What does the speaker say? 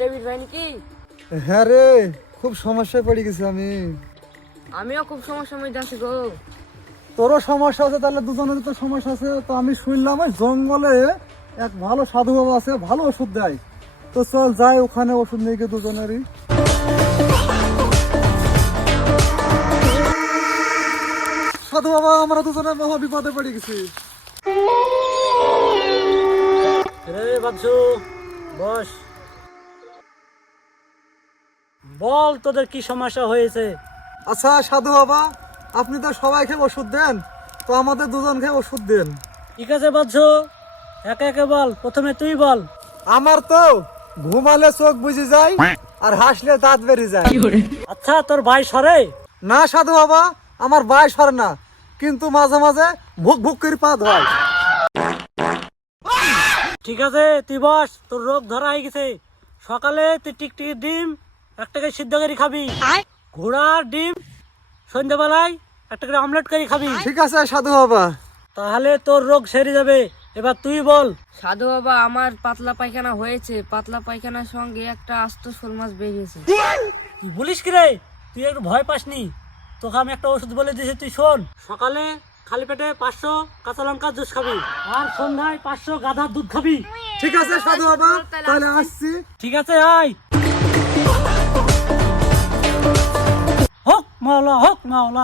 David ভাই নাকি? হ্যাঁ রে, খুব সমস্যায় পড়ে গেছি আমি। আমিও খুব সমস্যার মধ্যে আছি গো। তোরও সমস্যা আছে, তাহলে দুজনের তো সমস্যা আছে। তো আমি শুনলাম ওই জঙ্গলে এক ভালো সাধু বাবা আছে, ভালো ওষুধ দেয়। তো চল যাই ওখানে ওষুধ নিয়ে গিয়ে দুজনেরই। সাধু বাবা, আমরা দুজনে মহা বিপদে পড়ে গেছি। রে বাচ্চু, বস। বল তোদের কি সমস্যা হয়েছে? আচ্ছা সাধু বাবা, আপনি তো সবাইকে ওষুধ দেন, তো আমাদের দুজনকে ওষুধ দেন। ঠিক আছে বাচ্চু, একে একে বল। প্রথমে তুই বল। আমার তো ঘুমালে চোখ বুঝে যায় আর হাসলে দাঁত বেরিয়ে যায়। আচ্ছা, তোর ভাই সরে? না সাধু বাবা, আমার বয়স হয় না, কিন্তু মাঝে মাঝে ভুক ভুক করে পা ধোয়। ঠিক আছে, তুই বস। তোর রোগ ধরা হয়ে গেছে। সকালে তুই টিকটিকির ডিম একটা করে সিদ্ধ করে খাবি, ঘোড়ার ডিম সন্ধ্যাবেলায় একটা করে অমলেট করে খাবি। ঠিক আছে সাধু বাবা। তাহলে তোর রোগ সেরে যাবে। এবার তুই বল। সাধু বাবা, আমার পাতলা পায়খানা হয়েছে। পাতলা পায়খানার সঙ্গে একটা আস্ত শোল মাছ বেরিয়েছে। তুই বলিস কি রে? তুই একটু ভয় পাসনি? তোকে আমি একটা ওষুধ বলে দিয়েছি, তুই শোন। সকালে খালি পেটে 500 কাঁচা লঙ্কার জুস খাবি, আর সন্ধ্যায় 500 গাধার দুধ খাবি। ঠিক আছে সাধু বাবা, তাহলে আসছি। ঠিক আছে, আয়। হোক মাওলা, হোক মাওলা।